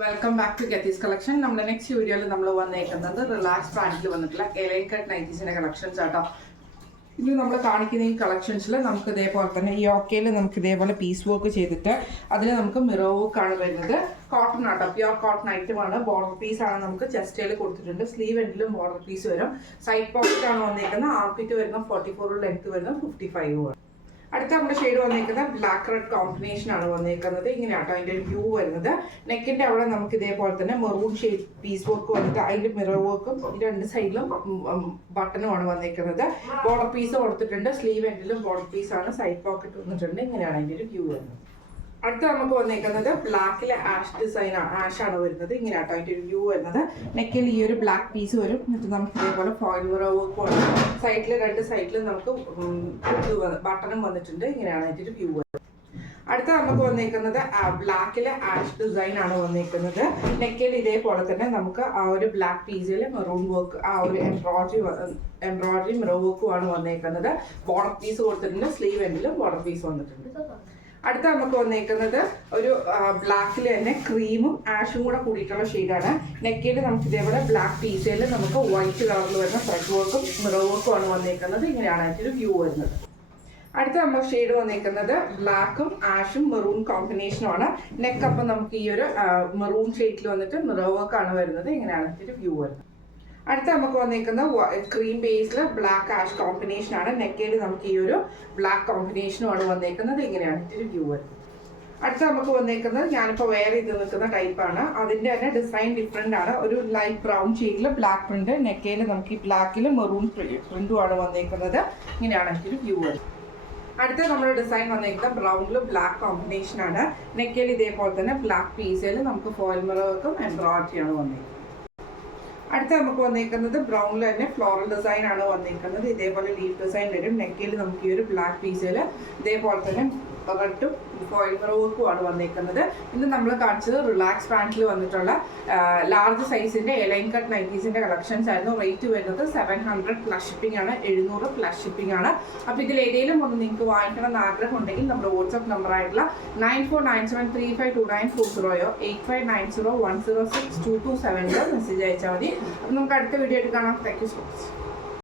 Welcome back to ഗെത്തീസ് collection. നമ്മുടെ next വീഡിയോയിൽ നമ്മൾ വന്നേക്കുന്നത് റിലാക്സ് ബ്രാൻഡിൽ വന്നിട്ടുള്ള എലൈൻ കട്ട് നൈറ്റീസിന്റെ കളക്ഷൻസ് ആട്ടോ. ഇന്ന് നമ്മൾ കാണിക്കുന്ന ഈ കളക്ഷൻസിൽ നമുക്ക് ഇതേപോലെ തന്നെ ഈ ഓക്കയിൽ നമുക്ക് ഇതേപോലെ പീസ് വർക്ക് ചെയ്തിട്ട് അതിൽ നമുക്ക് മിറർ വർക്കാണ് വരുന്നത്. കോട്ടൺ ആട്ടോ, പ്യുവർ കോട്ടൺ ഐറ്റമാണ്. ബോർഡർ പീസ് ആണ് നമുക്ക് ചെസ്റ്റയിൽ കൊടുത്തിട്ടുണ്ട്. സ്ലീവ് എൻഡിലും ബോർഡർ പീസ് വരും. സൈഡ് പോക്കറ്റ് ആണ് വന്നേക്കുന്നത്. ആർപ്പിറ്റ് വരുന്ന 44 ലെങ്ത് വരുന്ന 55 ആണ്. അടുത്ത നമ്മുടെ ഷെയ്ഡ് വന്നേക്കുന്നത് ബ്ലാക്ക് റെഡ് കോമ്പിനേഷൻ ആണ് വന്നേക്കുന്നത്. ഇങ്ങനെയാട്ടോ അതിൻ്റെ ഒരു വ്യൂ വരുന്നത്. നെക്കിന്റെ അവിടെ നമുക്ക് ഇതേപോലെ തന്നെ മെറൂൺ ഷെയ്ഡ് പീസ് വർക്ക് വന്നിട്ട് അതിന്റെ മിറർ വർക്കും രണ്ട് സൈഡിലും ബട്ടണുമാണ് വന്നേക്കുന്നത്. ബോർഡർ പീസ് കൊടുത്തിട്ടുണ്ട്. സ്ലീവ് എൻഡിലും ബോർഡർ പീസ് ആണ്. സൈഡ് പോക്കറ്റ് വന്നിട്ടുണ്ട്. ഇങ്ങനെയാണ് അതിൻ്റെ ഒരു വ്യൂ വരുന്നത്. അടുത്ത നമുക്ക് വന്നേക്കുന്നത് ബ്ലാക്കിലെ ആഷ് ഡിസൈൻ ആഷ് ആണ് വരുന്നത്. ഇങ്ങനെയാട്ടോ അതിൻ്റെ ഒരു വ്യൂ വരുന്നത്. നെക്കിൽ ഈ ഒരു ബ്ലാക്ക് പീസ് വരും. എന്നിട്ട് നമുക്ക് ഇതേപോലെ ഫോയിൽ മിറർ വർക്ക് വന്നു. സൈഡിൽ രണ്ട് സൈഡിലും നമുക്ക് ബട്ടണും വന്നിട്ടുണ്ട്. ഇങ്ങനെയാണ് അതിൻ്റെ ഒരു വ്യൂ വരുന്നത്. അടുത്ത നമുക്ക് വന്നേക്കുന്നത് ബ്ലാക്കിലെ ആഷ് ഡിസൈൻ ആണ് വന്നേക്കുന്നത്. നെക്കിൽ ഇതേപോലെ തന്നെ നമുക്ക് ആ ഒരു ബ്ലാക്ക് പീസിൽ മെറൂൺ വർക്ക് ആ ഒരു എംബ്രോയിഡറി മിറർ വർക്കുമാണ് വന്നേക്കുന്നത്. ബോർഡർ പീസ് കൊടുത്തിട്ടുണ്ട്. സ്ലീവ് എൻഡിലും ബോർഡർ പീസ് വന്നിട്ടുണ്ട്. അടുത്ത നമുക്ക് വന്നേക്കുന്നത് ഒരു ബ്ലാക്കിൽ തന്നെ ക്രീമും ആഷും കൂടെ കൂടിയിട്ടുള്ള ഷെയ്ഡാണ്. നെക്കിൽ നമുക്ക് ഇതേപോലെ ബ്ലാക്ക് പീസിൽ നമുക്ക് വൈറ്റ് കളറിൽ വരുന്ന ത്രെഡ് വർക്കും മിറർ വർക്കും ആണ് വന്നേക്കുന്നത്. ഇങ്ങനെയാണ് അതിൻ്റെ വ്യൂ വരുന്നത്. അടുത്ത നമ്മൾ ഷെയ്ഡ് വന്നേക്കുന്നത് ബ്ലാക്കും ആഷും മെറൂൺ കോമ്പിനേഷനുമാണ്. നെക്ക് അപ്പം നമുക്ക് ഈ ഒരു മെറൂൺ ഷെയ്ഡിൽ വന്നിട്ട് മിറർ വർക്കാണ് വരുന്നത്. ഇങ്ങനെയാണ് അതിൻ്റെ വ്യൂ വരുന്നത്. അടുത്ത നമുക്ക് വന്നേക്കുന്ന ക്രീം ബേസിൽ ബ്ലാക്ക് ആഷ് കോമ്പിനേഷൻ ആണ്. നെക്കേൽ നമുക്ക് ഈ ഒരു ബ്ലാക്ക് കോമ്പിനേഷനുമാണ് വന്നേക്കുന്നത്. ഇങ്ങനെയാണ് ഇതിന്റെ വ്യൂ വരുന്നത്. അടുത്ത നമുക്ക് വന്നേക്കുന്നത് ഞാനിപ്പോൾ വേറെ ഇത് നിൽക്കുന്ന ടൈപ്പാണ്. അതിൻ്റെ തന്നെ ഡിസൈൻ ഡിഫറെൻ്റ് ആണ്. ഒരു ലൈറ്റ് ബ്രൗൺ ഷെയ്ഡിൽ ബ്ലാക്ക് പ്രിന്റ്. നെക്കേൽ നമുക്ക് ഈ ബ്ലാക്കിൽ മെറൂൺ പ്രിന്റും ആണ് വന്നേക്കുന്നത്. ഇങ്ങനെയാണ് ഇതിന്റെ വ്യൂ വരുന്നത്. അടുത്ത നമ്മുടെ ഡിസൈൻ വന്നേക്കുന്നത് ബ്രൗണിൽ ബ്ലാക്ക് കോമ്പിനേഷൻ ആണ്. നെക്കേൽ ഇതേപോലെ തന്നെ ബ്ലാക്ക് പീസിൽ നമുക്ക് ഫോയിൽ മിറർ വർക്കും എംബ്രോയിഡറി ആണ് വന്നേക്കുന്നത്. അടുത്ത നമുക്ക് വന്നേക്കുന്നത് ബ്രൗണിൽ തന്നെ ഫ്ലോറൽ ഡിസൈൻ ആണ് വന്നേക്കുന്നത്. ഇതേപോലെ ലീഫ് ഡിസൈൻ വരും. നെക്കിൽ നമുക്ക് ഈ ഒരു ബ്ലാക്ക് പീസിൽ ഇതേപോലെ തന്നെ റെഡും ഫോയിൽ മിറർ വർക്കും ആണ് വന്നേക്കുന്നത്. ഇന്ന് നമ്മൾ കാണിച്ചത് റിലാക്സ് ബ്രാൻഡിൽ വന്നിട്ടുള്ള ലാർജ് സൈസിന്റെ എലൈൻ കട്ട് നൈറ്റീസിന്റെ കളക്ഷൻസ് ആയിരുന്നു. റേറ്റ് വരുന്നത് 700 പ്ലസ് ഷിപ്പിംഗ് ആണ്. 700 പ്ലസ് ഷിപ്പിംഗ് ആണ്. അപ്പോൾ ഇതിൽ ഏതെങ്കിലും ഒന്ന് നിങ്ങൾക്ക് വാങ്ങിക്കണം എന്ന് ആഗ്രഹം ഉണ്ടെങ്കിൽ നമ്മുടെ വാട്സ്ആപ്പ് നമ്പർ ആയിട്ടുള്ള 9497352940 8590106227 മെസ്സേജ് അയച്ചാൽ മതി. അപ്പോൾ നമുക്ക് അടുത്ത വീഡിയോ ആയിട്ട് കാണാം. Thank you so much.